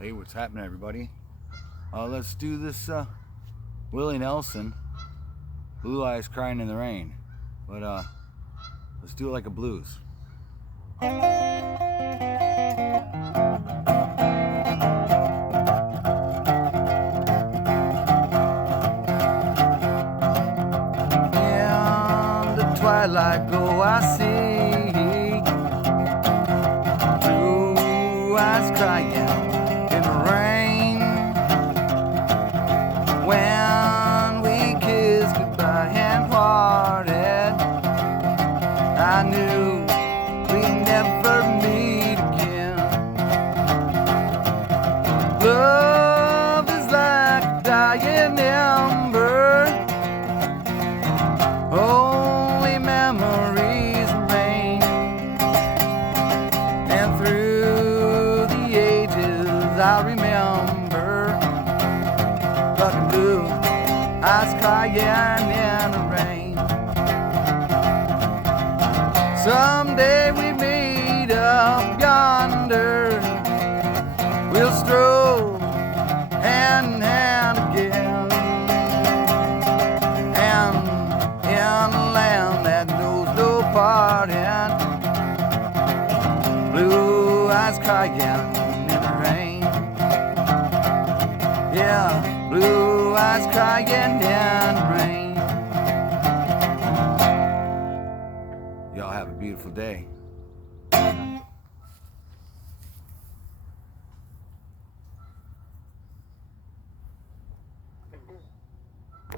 Hey, what's happening, everybody? Let's do this Willie Nelson, Blue Eyes Crying in the Rain. But let's do it like a blues. In the twilight glow I see blue eyes crying in the rain. When we kissed goodbye and parted, I knew we'd never meet again. Love is like a dying ember, only memories remain. And through the ages I remember fucking blue eyes crying in the rain. Someday we meet up yonder, we'll stroll hand in hand again, and in a land that knows no parting, blue eyes crying in the rain. Yeah, blue eyes crying in the rain. Y'all have a beautiful day.